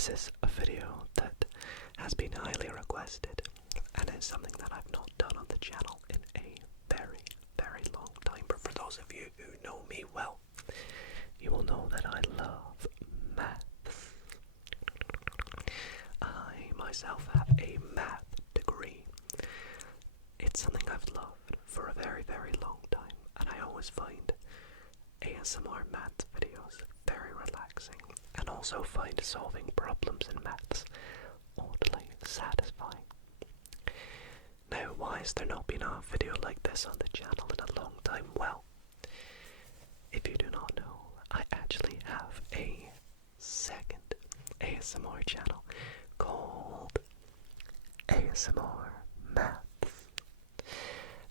this is a video that has been highly requested and is something that I've not done on the channel in a very, very long time. But for those of you who know me well, you will know that I love maths. I myself have a math degree. It's something I've loved for a very, very long time, and I always find ASMR maths videos very relaxing, and also find solving problems in maths oddly satisfying. Now, why has there not been a video like this on the channel in a long time? Well, if you do not know, I actually have a second ASMR channel called ASMR Maths.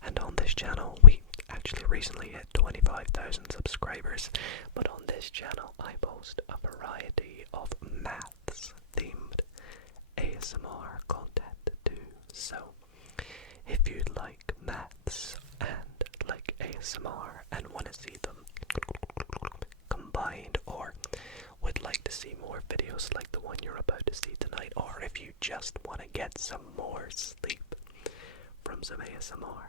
And on this channel, we actually recently hit 25,000 subscribers, but on this channel I post a variety of maths themed ASMR content too. So if you'd like maths and like ASMR and want to see them combined, or would like to see more videos like the one you're about to see tonight, or if you just want to get some more sleep from some ASMR,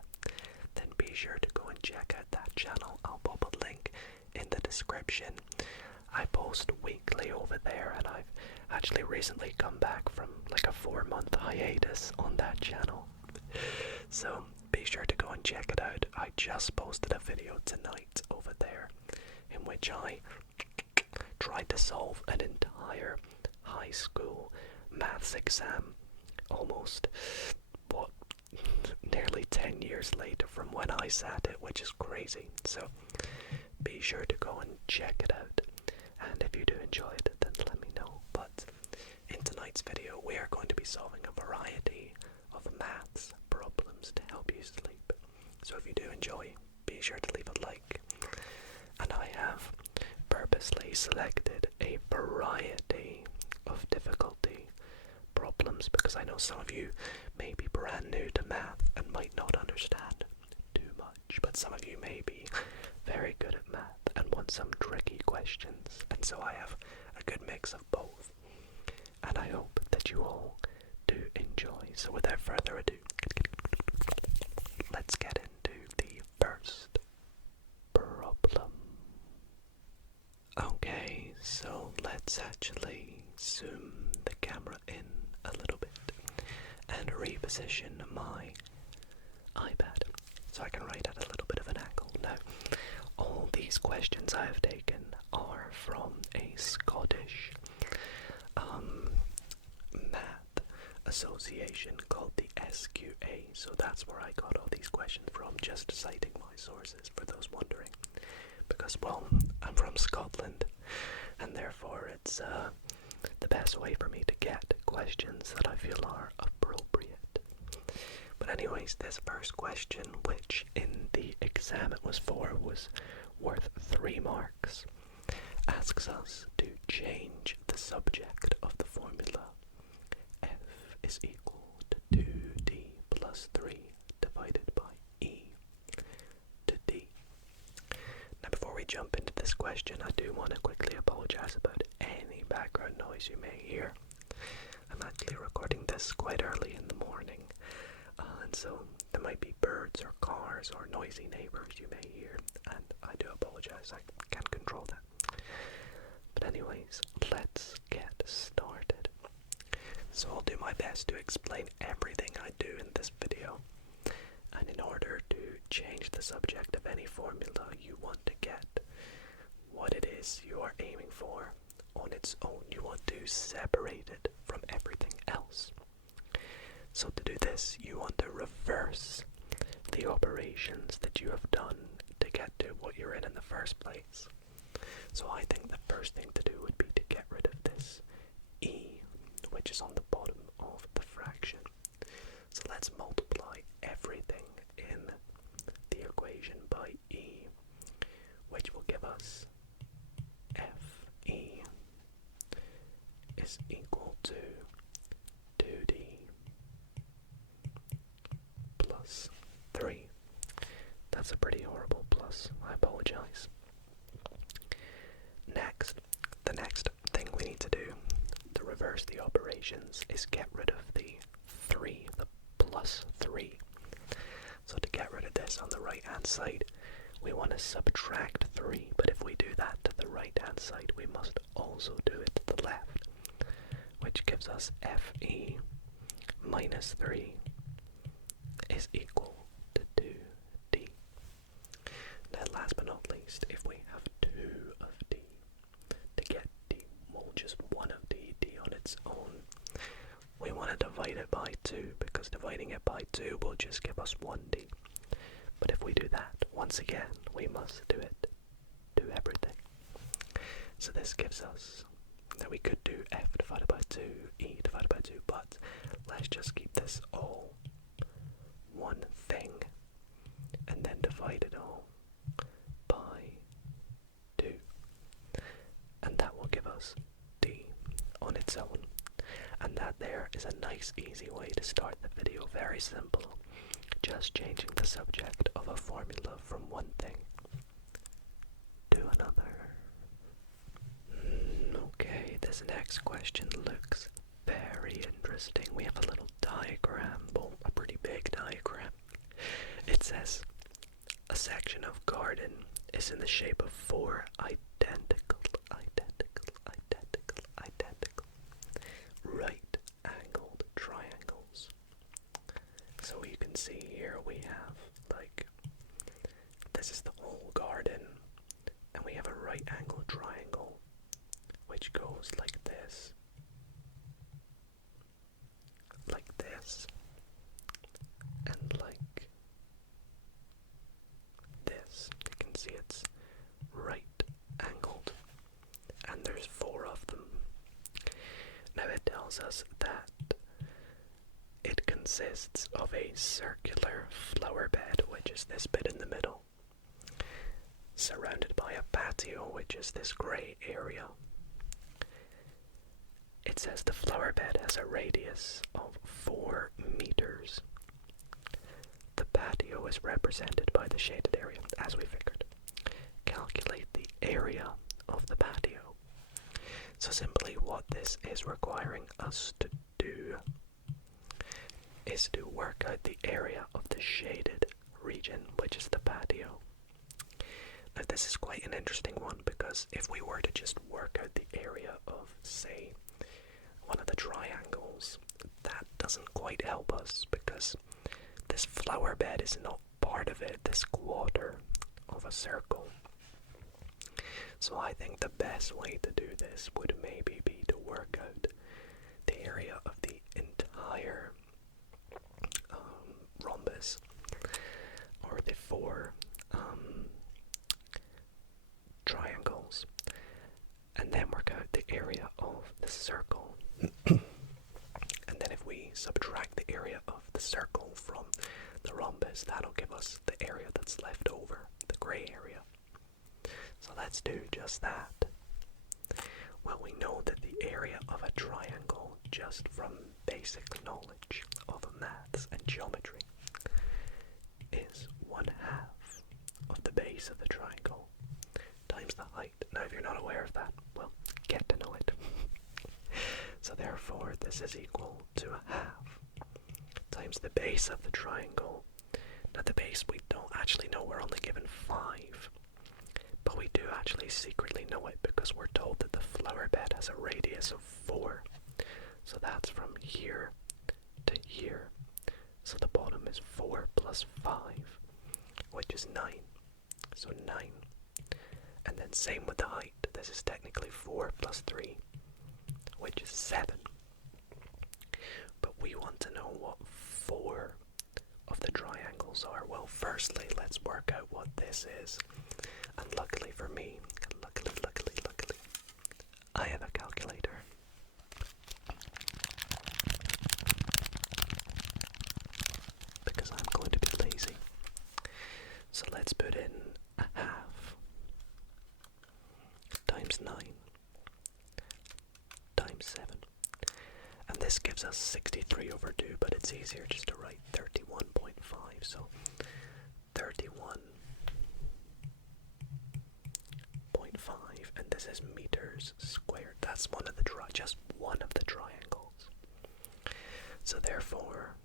then be sure to go and check out that channel. I'll pop a link in the description. I post weekly over there, and I've actually recently come back from like a 4-month hiatus on that channel. So be sure to go and check it out. I just posted a video tonight over there in which I tried to solve an entire high school maths exam almost, nearly 10 years later from when I sat it, which is crazy. So be sure to go and check it out, and if you do enjoy it, then let me know. But in tonight's video, we are going to be solving a variety of maths problems to help you sleep. So if you do enjoy, be sure to leave a like. And I have purposely selected a variety of difficulty problems because I know some of you may be brand new to math and might not understand too much, but some of you may be very good at math and want some tricky questions, and so I have a good mix of both, and I hope that you all do enjoy. So without further ado, let's get into the first problem. Okay, so let's actually zoom the camera in a little bit and reposition my iPad so I can write at a little bit of an angle. Now, all these questions I have taken are from a Scottish math association called the SQA, so that's where I got all these questions from, just citing my sources for those wondering, because, well, I'm from Scotland, and therefore it's the best way for me to get questions that I feel are appropriate. But anyways, this first question, which in the exam it was for, was worth 3 marks, asks us to change the subject of the formula f is equal to 2d plus 3 divided by e to d. Now, before we jump into this question, I do want to quickly apologize about any background noise you may hear. I'm actually recording this quite early in the morning, and so there might be birds or cars or noisy neighbors you may hear, and I do apologize. I can't control that. But anyways, let's get started. So I'll do my best to explain everything I do in this video. And in order to change the subject of any formula, you want to get what it is you are aiming for on its own. You want to separate it from everything else. So to do this, you want to reverse the operations that you have done to get to what you're in the first place. So I think the first thing to do would be to get rid of this e, which is on the bottom of the fraction. So let's multiply everything in the equation by e, which will give us fe is equal to 2d plus 3. That's a pretty horrible plus. I apologize. Next, the next thing we need to do to reverse the operations is get rid of the 3, the plus 3. So to get rid of this on the right hand side, we want to subtract 3, but if we do that to the right hand side, we must also do it to the left, which gives us FE minus 3 is equal to 2D. Now last but not least, if we have 2 of D, to get D, well, just 1 of D on its own, we want to divide it by 2, because dividing it by 2 will just give us 1D. But if we do that, once again, we must do everything. So this gives us, now we could do F divided by 2, E divided by 2, but let's just keep this all one thing, and then divide it all by 2. And that will give us D on its own. And that there is a nice easy way to start the video, very simple. Just changing the subject of a formula from one thing to another. Okay, this next question looks very interesting. We have a little diagram, well, a pretty big diagram. It says, a section of garden is in the shape of 4 identical right-angled triangles. So you can see here we have, like, this is the whole garden, and we have a right-angled triangle, which goes like this, and like this. You can see it's right-angled, and there's 4 of them. Now it tells us that it consists of a circular flower bed, which is this bit in the middle, surrounded by a patio, which is this grey area. It says the flower bed has a radius of 4 meters. The patio is represented by the shaded area, as we figured. Calculate the area of the patio. So simply what this is requiring us to do is to work out the area of the shaded region, which is the patio. Now this is quite an interesting one, because if we were to just work out the area of, say, one of the triangles, that doesn't quite help us, because this flower bed is not part of it, this quarter of a circle. So I think the best way to do this would maybe be to work out the area of the entire rhombus, or the 4 triangles, and then work out the area of the circle. And then if we subtract the area of the circle from the rhombus, that'll give us the area that's left over, the grey area. So let's do just that. Well, we know that the area of a triangle, just from basic knowledge of maths and geometry, is 1/2 of the base of the triangle times the height. Now, if you're not aware of that, well, get to know it. So therefore, this is equal to 1/2 times the base of the triangle. Now the base we don't actually know, we're only given 5. But we do actually secretly know it, because we're told that the flower bed has a radius of 4. So that's from here to here. So the bottom is 4 plus 5, which is 9. So 9. And then same with the height. This is technically 4 plus 3, which is 7. But we want to know what 4 of the triangles are. Well, firstly, let's work out what this is. And luckily for me, luckily, I have a calculator. Because I'm going to be lazy. So let's put in 1/2 times 9 times 7. And this gives us 63/2, but it's easier just to write 31.5. So 31.5 and this is meters squared. That's just one of the triangles. So therefore,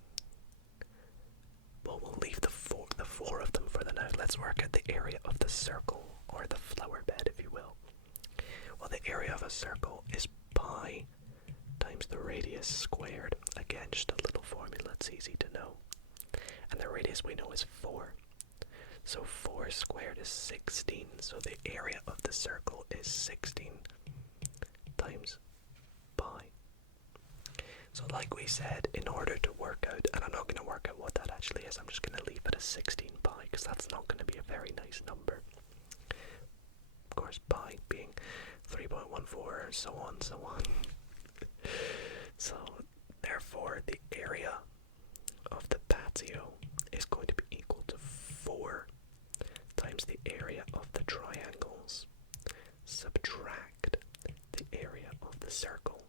well, we'll leave the four of them for the now. Let's work at the area of the circle, or the flower bed, if you will. Well, the area of a circle is pi times the radius squared. Again, just a little formula, it's easy to know. And the radius we know is 4. So 4 squared is 16. So the area of the circle is 16 times pi. So like we said, in order to work out, and I'm not going to work out what that actually is, I'm just going to leave it as 16 pi, because that's not going to be a very nice number. Of course, pi being 3.14, so on, so on. So, therefore, the area of the patio is going to be equal to 4 times the area of the triangles, subtract the area of the circle.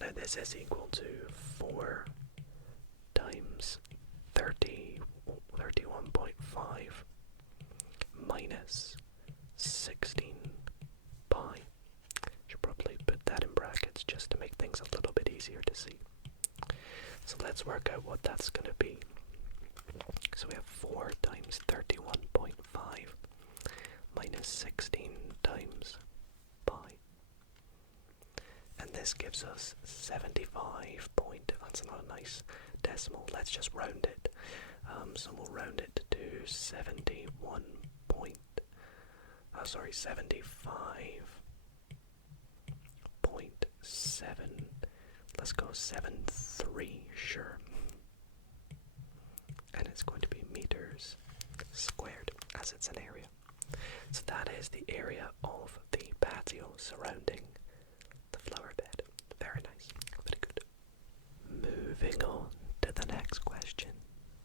Now this is equal to 4 times 31.5 minus 16 pi. Should probably put that in brackets just to make things a little bit easier to see. So let's work out what that's going to be. So we have 4 times 31.5 minus 16 times pi. And this gives us 75 point. That's not a nice decimal. Let's just round it. So we'll round it to 75.7. Let's go 73, sure. And it's going to be meters squared, as it's an area. So that is the area of the patio surrounding the flower bed. Very nice. Very good. Moving on to the next question.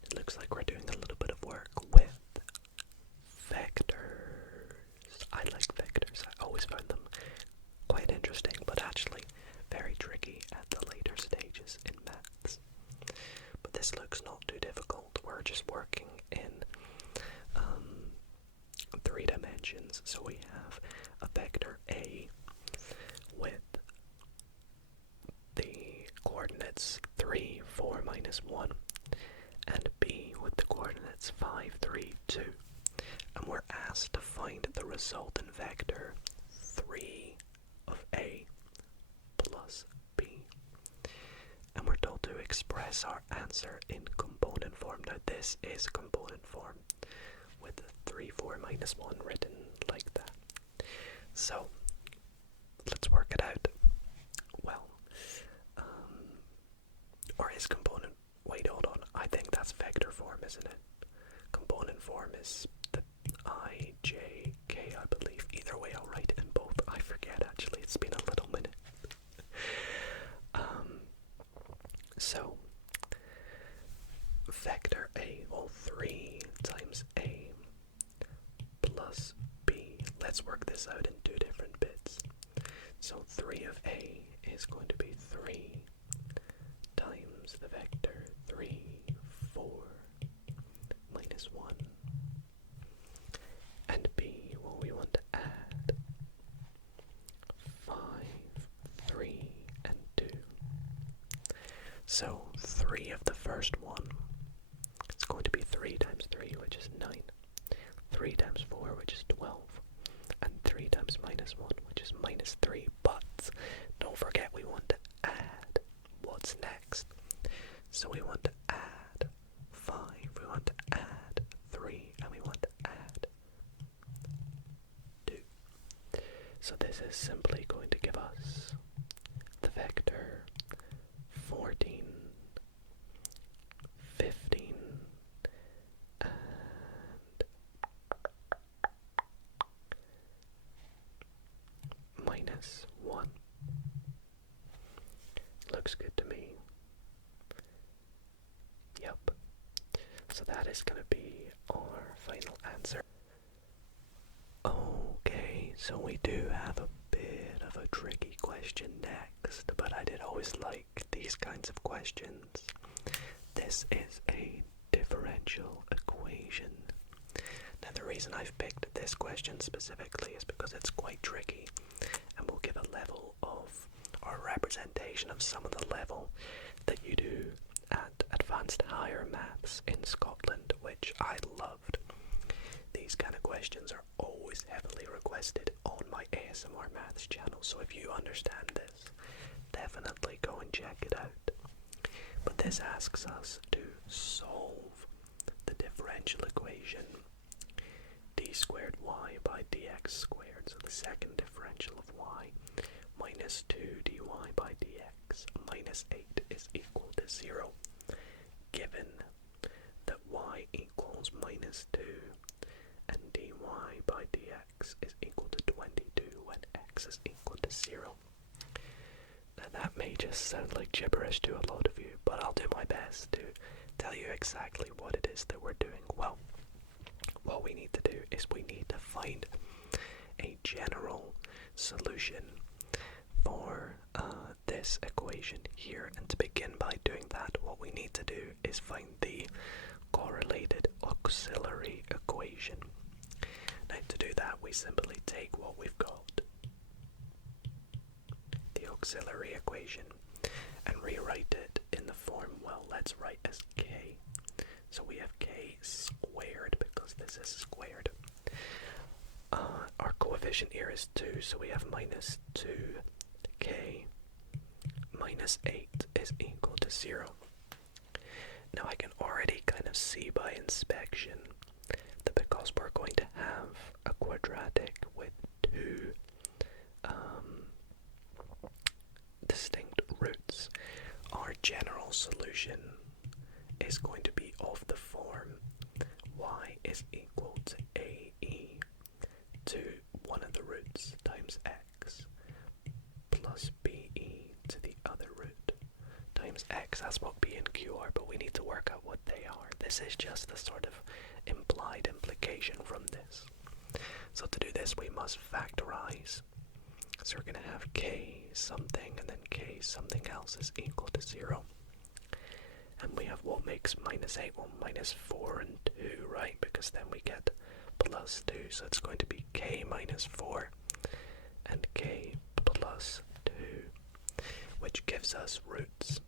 It looks like we're doing a little bit of work with vectors. I like vectors. I always found them quite interesting, but actually very tricky at the later stages in maths. But this looks not too difficult. We're just working in 3 dimensions. So we have a vector A with the coordinates 3, 4, minus 1, and B with the coordinates 5, 3, 2. And we're asked to find the resultant vector 3 of A plus B. And we're told to express our answer in component form. Now this is component form with the 3, 4, minus 1 written like that. So let's work it out. Well, or is component, wait, hold on, I think that's vector form, isn't it? Component form is the I, J, K, I believe. Either way, I'll write it in both. I forget, actually, it's been a little minute. So vector A, well, 3 times A plus B. Let's work this out in 2 different bits. So 3 of A is going to be 3 times the vector 3, 4, minus 1. And B, well, we want to add 5, 3, and 2. So 3 of the first one, it's going to be 3 times 3, which is 9. 3 times 4, which is 12. And 3 times minus 1, which is minus 3. But don't forget, we want to add what's next. So we want to add 5, we want to add 3, and we want to add 2. So this is simply going to give us the vector 14, 15, and minus 1. Looks good to me. Yep. So that is going to be our final answer. Okay, so we do have a bit of a tricky question next, but I did always like these kinds of questions. This is a differential equation. Now the reason I've picked this question specifically is because it's quite tricky and will give a level of, or representation of some of the level that you do at advanced higher maths in Scotland, which I loved. These kind of questions are always heavily requested on my ASMR Maths channel, so if you understand this, definitely go and check it out. But this asks us to solve the differential equation d squared y by dx squared, so the second differential of y, minus 2 dy by dx minus 8 is equal to 0, given that y equals minus 2 and dy by dx is equal to 22 when x is equal to 0. Now that may just sound like gibberish to a lot of you, but I'll do my best to tell you exactly what it is that we're doing. Well, what we need to do is we need to find a general solution for this equation here, and to begin by doing that, what we need to do is find the correlated auxiliary equation. Now to do that, we simply take what we've got, the auxiliary equation, and rewrite it in the form, well, let's write as k. So we have k squared because this is squared. Our coefficient here is 2, so we have minus 2k minus 8 is equal to 0. Now I can already kind of see by inspection that because we're going to have a quadratic with two distinct roots, our general solution is going to be of the form y is equal to ae to one of the roots times x plus be to the other root times x. That's what b and q are, but we need to work out what they are. This is just the sort of implied implication from this. So to do this, we must factorize. So we're going to have k something and then k something else is equal to 0. And we have what makes minus 8, well, minus 4 and 2, right? Because then we get plus 2, so it's going to be k minus 4 and k plus 2, which gives us roots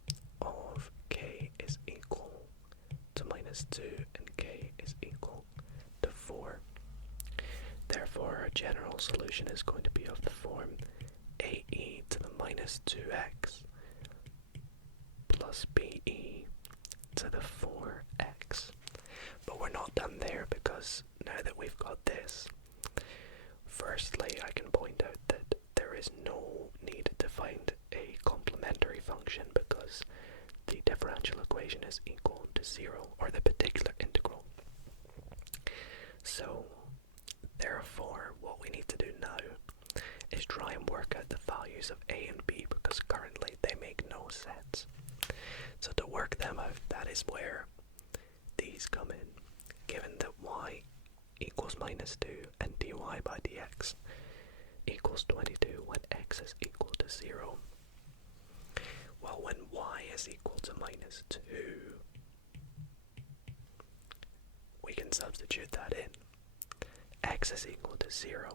of k is equal to minus 2 and k is equal to 4. Therefore, our general solution is going to be of the form ae to the minus 2x plus be to the 4x. But we're not done there, because now that we've got this, firstly I can point out that there is no need to find a complementary function because the differential equation is equal to 0, or the particular integral. So therefore what we need to do now is try and work out the values of a and b, because currently they make no sense. So to work them out, that is where these come in, given that y equals minus 2 and dy by dx equals 22 when x is equal to 0. Well, when y is equal to minus 2, we can substitute that in. X is equal to 0.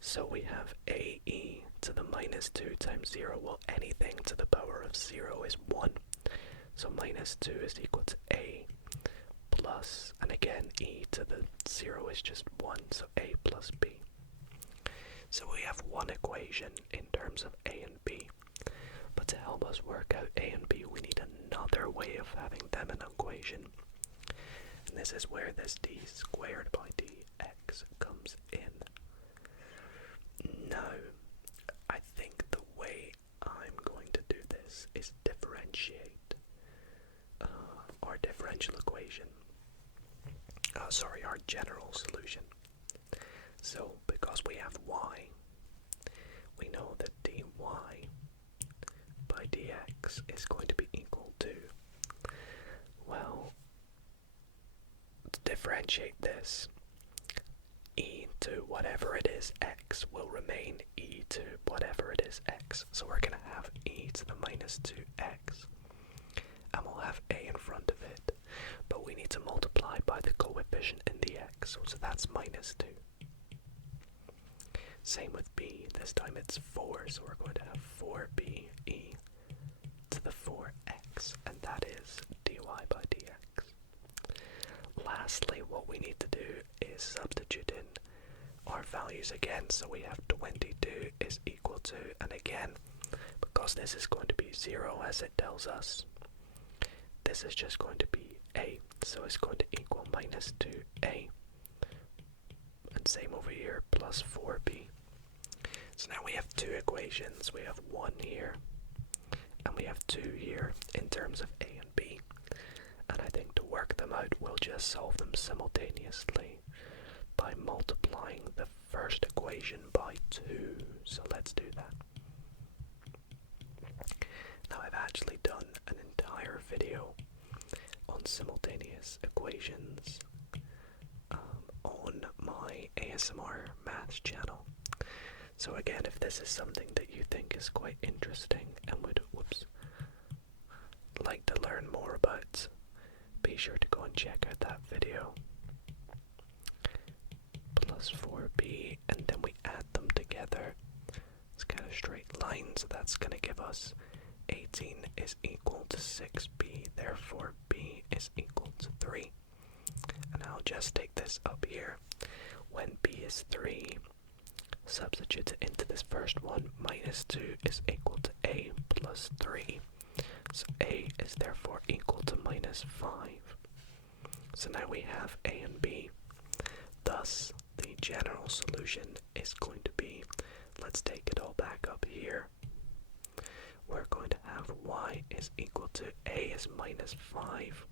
So we have ae to the minus 2 times 0. Well, anything to the power of 0 is 1. So minus 2 is equal to a plus, and again, e to the 0 is just 1, so a plus b. So we have one equation in terms of a and b. But to help us work out a and b, we need another way of having them in an equation. And this is where this d squared by dx comes in. Now, I think the way I'm going to do this is differentiate our differential equation. Our general solution. So, because we have y, we know that dy by dx is going to be equal to, well, to differentiate this, e to whatever it is x will remain e to whatever it is x. So we're going to have e to the minus 2x, and we'll have a in front of it, but we need to multiply by the coefficient in the x. x, so that's minus 2. Same with b, this time it's 4, so we're going to have 4b e to the 4x, and that is dy by dx. Lastly, what we need to do is substitute in our values again, so we have 22 is equal to, and again, because this is going to be 0 as it tells us, this is just going to be a, so it's going to equal minus 2a, and same over here, plus 4b. So now we have two equations, we have 1 here, and we have 2 here in terms of a and b, and I think to work them out we'll just solve them simultaneously by multiplying the first equation by 2, so let's do that. Now I've actually done an entire video on simultaneous equations on my ASMR maths channel. So again, if this is something that you think is quite interesting and would, like to learn more about, be sure to go and check out that video. Plus 4b, and then we add them together. It's kind of straight line, so that's going to give us 18 is equal to 6b, therefore b is equal to 3. And I'll just take this up here. When b is 3, substitute it into this first one. Minus 2 is equal to a plus 3. So a is therefore equal to minus 5. So now we have a and b. Thus, the general solution is going to be, let's take it all back up here. We're going to have y is equal to a is minus 5,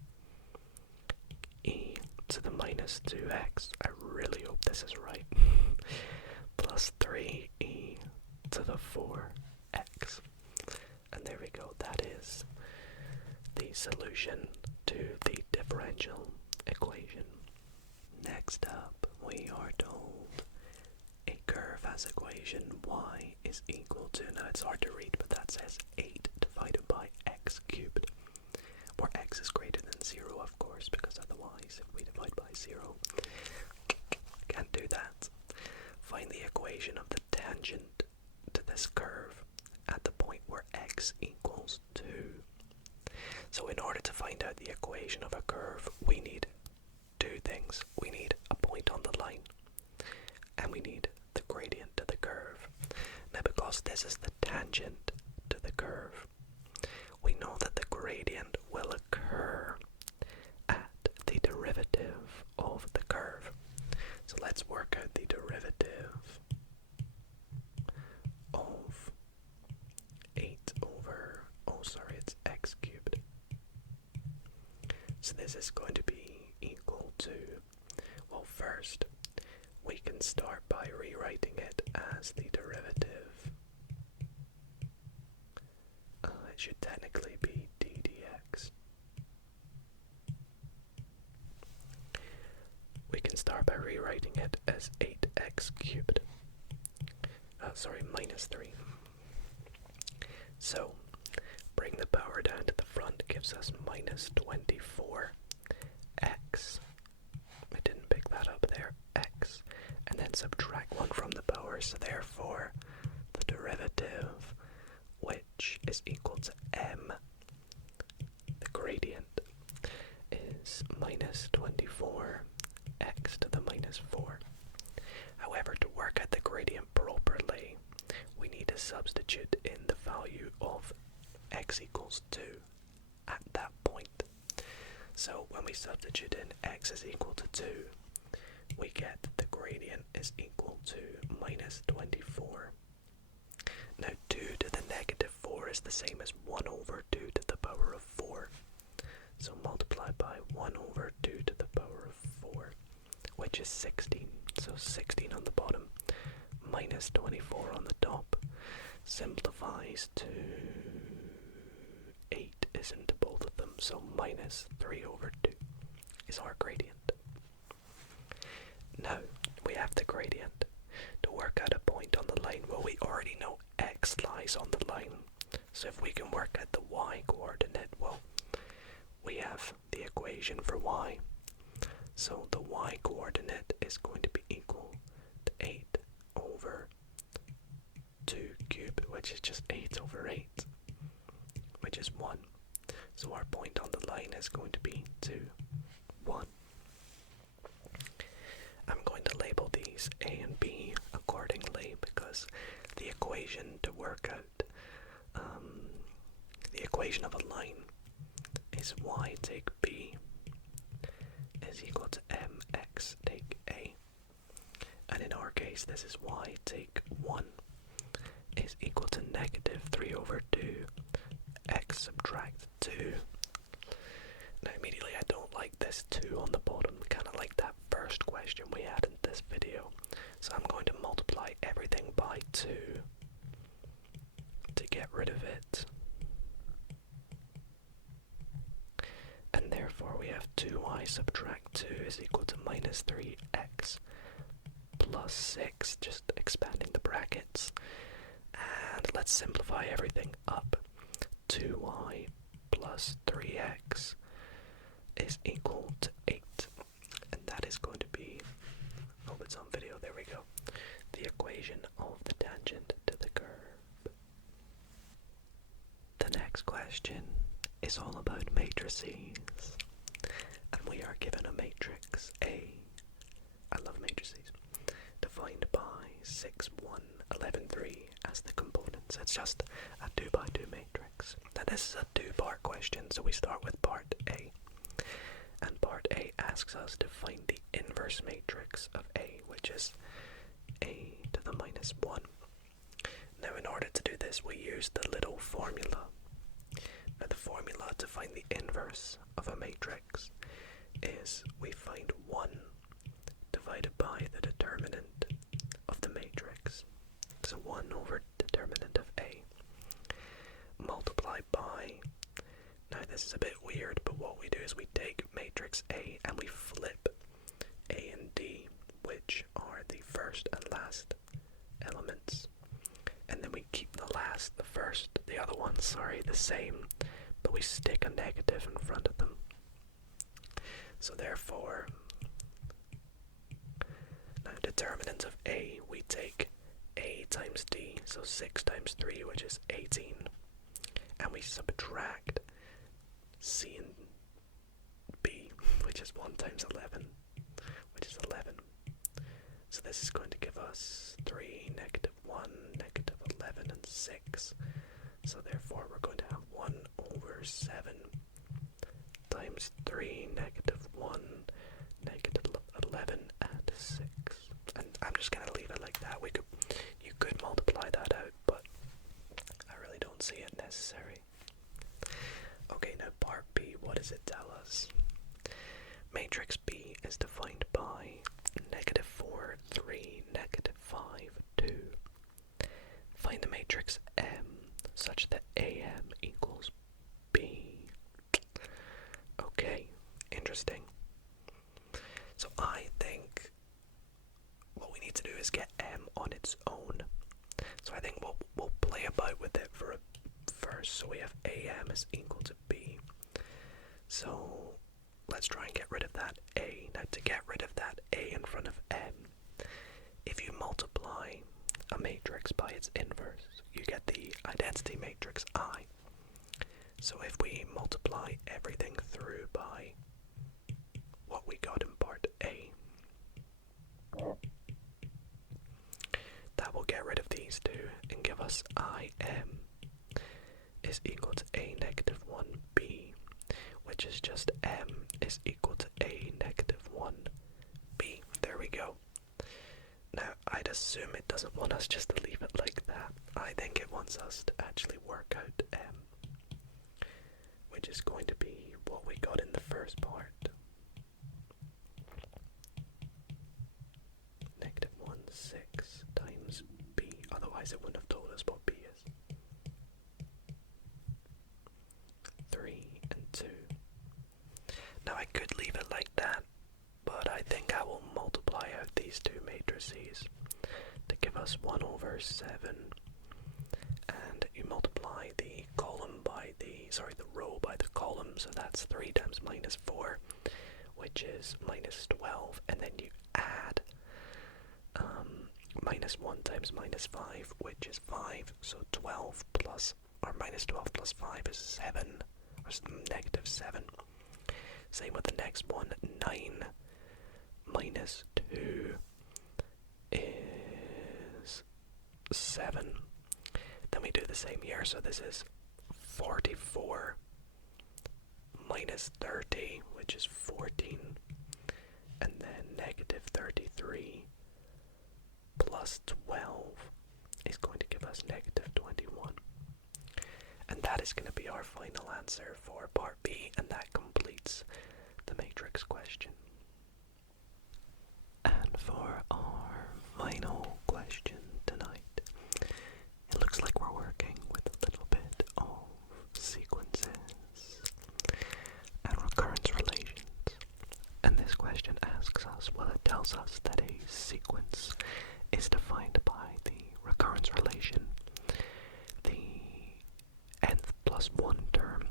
e to the minus 2x, I really hope this is right, plus 3e to the 4x. And there we go, that is the solution to the differential equation. Next up, we are told a curve has equation y is equal to, now it's hard to read, but that says 8 divided by x cubed, where x is greater than 0, of course, because otherwise, if we divide by 0, can't do that. Find the equation of the tangent to this curve at the point where x equals 2. So in order to find out the equation of a curve, we need two things. We need a point on the line, and we need the gradient to the curve. Now because this is the tangent to the curve, we know that the gradient will occur at the derivative of the curve. So let's work out the derivative of 8 over, it's x cubed. So this is going to be equal to, well, first we can start by rewriting it as the derivative. It should technically be d dx. We can start by rewriting it as 8x cubed. Minus 3. So, bring the power down to the front gives us minus 24x. I didn't pick that up there, x. And then subtract 1 from the power, so therefore the derivative, which is equal to m, the gradient, is minus 24 x to the minus 4. However, to work out the gradient properly, we need to substitute in the value of x equals 2 at that point. So when we substitute in x is equal to 2, we get the gradient is equal to minus 24. Now 2 to the negative 4 is the same as 1 over 2 to the power of 4. So multiply by 1 over 2 to the power of 4, which is 16. So 16 on the bottom, minus 24 on the top, simplifies to 8 is into both of them, so minus 3 over 2 is our gradient. Now, we have the gradient. To work out a point on the line, well, we already know x lies on the line, so if we can work out the y coordinate, well, we have the equation for y. So the y coordinate is going to be equal to 8 over 2 cubed, which is just 8 over 8, which is 1. So our point on the line is going to be 2, 1. I'm going to label these A and B accordingly because the equation to work out the equation of a line is y take b is equal to mx take a, and in our case this is y take 1 is equal to negative 3 over 2 x subtract 2. Now immediately I don't like this 2 on the bottom, kind of like that first question we had in this video, so I'm going to multiply everything by 2 to get rid of it. And therefore we have 2y subtract 2 is equal to minus 3x plus 6, just expanding the brackets. And let's simplify everything up. 2y plus 3x is equal to 8. And that is going to be, oh, it's on video, there we go, the equation of the tangent to the curve. The next question is all about matrices, and we are given a matrix A, I love matrices, defined by 6, 1, 11, 3 as the components. It's just a 2 by 2 matrix. Now this is a two-part question, so we start with part A, and part A asks us to find the inverse matrix of A, which is A to the minus 1. Now in order to do this we use the little formula. Now the formula to find the inverse of a matrix is we find 1 divided by the determinant of the matrix. So 1 over determinant of A multiplied by, now this is a bit weird, but what we do is we take matrix A and we flip A and D, which are the first and last elements, and then we keep the other ones, the same, but we stick a negative in front of them. So therefore, now determinant of A, we take A times D, so 6 times 3, which is 18, and we subtract C and B, which is 1 times 11, which is 11. So this is going to give us 3, negative 1, negative 11, and 6. So therefore we're going to have 1 over 7 times 3, negative 1, negative 11, and 6. And I'm just going to leave it like that. You could multiply that out, but I really don't see it necessary. Okay, now part B, what does it tell us? Matrix B is defined by negative 4, 3, negative 5, 2. Find the matrix M such that AM equals B. Okay, interesting. So I think what we need to do is get M on its own. So I think we'll play about with it first. So we have AM is equal to B. So let's try and get rid of that A. Now to get rid of that A in front of M, if you multiply a matrix by its inverse, you get the identity matrix I. So if we multiply everything through by what we got in part A, that will get rid of these two and give us IM is equal to A negative 1B, which is just M is equal to A negative 1B. There we go. Now, I'd assume it doesn't want us just to leave it like that. I think it wants us to actually work out M, which is going to be what we got in the first part. Negative 1, 6 times B. Otherwise, it wouldn't have told us what B is. 3 and 2. Now, I could leave it like that, but I think I will multiply out these two matrices to give us 1 over 7, and you multiply the column by the row by the column, so that's 3 times minus 4, which is minus 12, and then you add minus 1 times minus 5, which is 5, so 12 plus, or minus 12 plus 5 is 7, or negative 7. Same with the next one, 9 minus 2 is 7. Then we do the same here, so this is 44 minus 30, which is 14, and then negative 33 plus 12 is going to give us negative 21. And that is going to be our final answer for part B, and that completes the matrix question. And for our final question tonight, it looks like we're working with a little bit of sequences and recurrence relations. And this question asks us, well, it tells us that a sequence is defined by the recurrence relation. The nth plus 1 term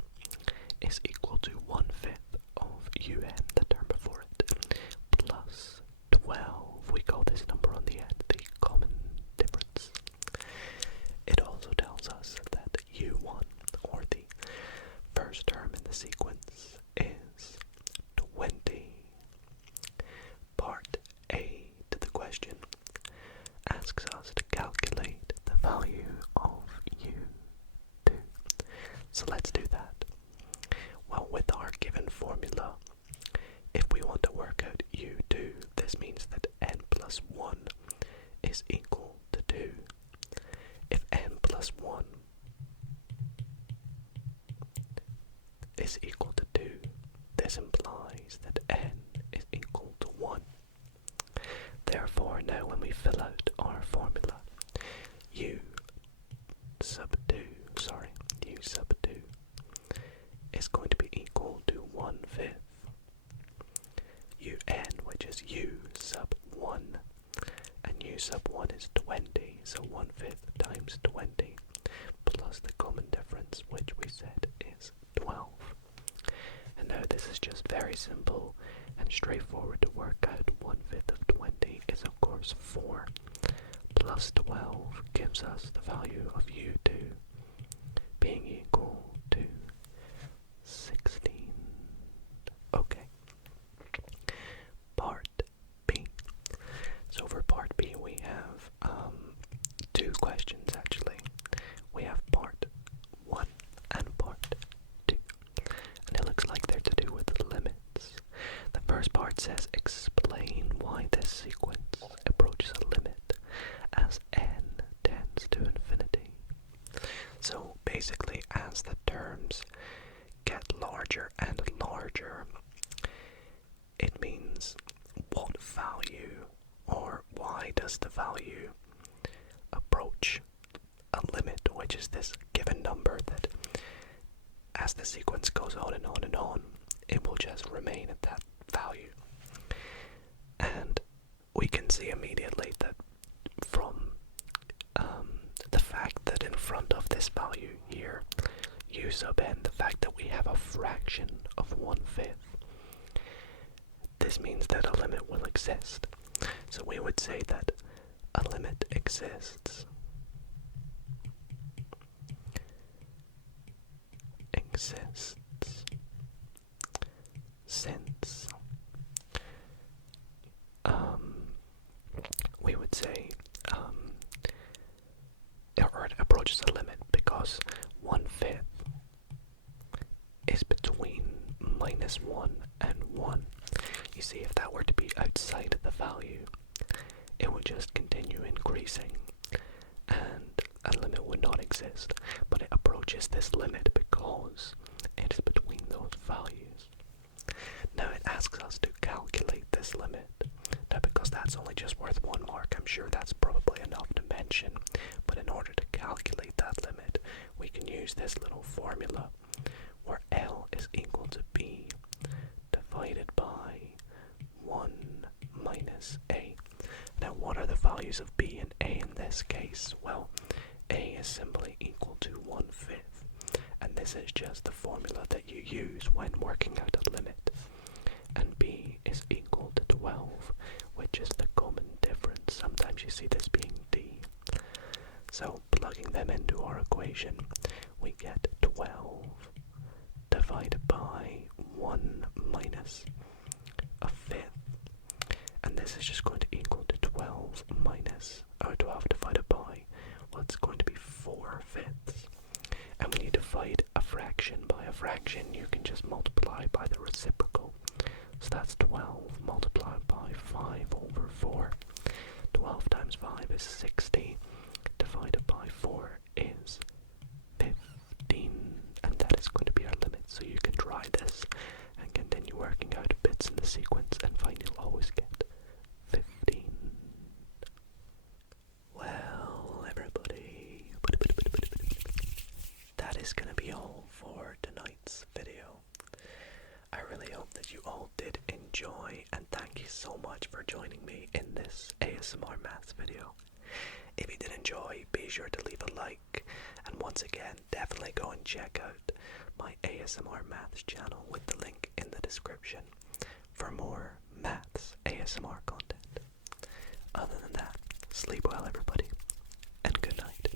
is equal to 1/5 of un, the term before it, plus 12. We call this number on the end the common difference. It also tells us that u1, or the first term in the sequence, is 20. Part A to the question asks us to calculate the value of u2. So let's do that. Well, with our given formula, if we want to work out u2, this means that n plus 1 is equal to 2. If n plus 1 is equal to 2, this implies that n is equal to 1. Therefore, now when we fill out our formula, u sub 2 is going to be equal to 1/5 un, which is u sub 1, and u sub 1 is 20, so 1/5 times 20 plus the common difference, which we said is 12. And now this is just very simple and straightforward to work out. 1/5 of 20 is of course 4, plus 12 gives us the value of u2 being equal to 16. Okay. Part B. So for part B we have two questions actually. We have part 1 and part 2. And it looks like they're to do with limits. The first part says, explain why this sequence approaches a limit as n tends to infinity. So basically, as the terms get larger and larger, it means what value, or why does the value approach a limit, which is this given number that as the sequence goes on and on and on, it will just remain at that value. And we can see immediately that from the fact that in front of this value here, u sub n, the fact that we have a fraction of 1/5, this means that a limit will exist. So we would say that a limit exists since we would say or it approaches a limit because 1/5 is between -1 and 1. You see, if that were to be outside of the value, it would just continue increasing and a limit would not exist. But it approaches this limit because it is between those values. Now it asks us to calculate this limit. Now because that's only just worth 1 mark, I'm sure that's probably enough to mention. But in order to calculate that limit, we can use this little formula where L is equal to B divided by 1 minus A. Now what are the values of B and A in this case? Well, A is simply equal to 1/5, and this is just the formula that you use when working out a limit. And B you see this being D. So plugging them into our equation, we get 12 divided by 1 minus a fifth. And this is just going to equal to 12 minus, or 12 divided by, well, it's going to be 4 fifths. And when you divide a fraction by a fraction, you can just multiply by the reciprocal. So that's 12 multiplied by 5 over 4. 12 times 5 is 60, divided by 4 is 15, and that is going to be our limit. So you can try this and continue working out bits in the sequence and find you'll always get 15. Well, everybody, that is going to be all for tonight's video. I really hope that you all did enjoy, and thank you so much for joining me in this ASMR maths video. If you did enjoy, be sure to leave a like, and once again, definitely go and check out my ASMR maths channel with the link in the description for more maths ASMR content. Other than that, sleep well everybody, and good night.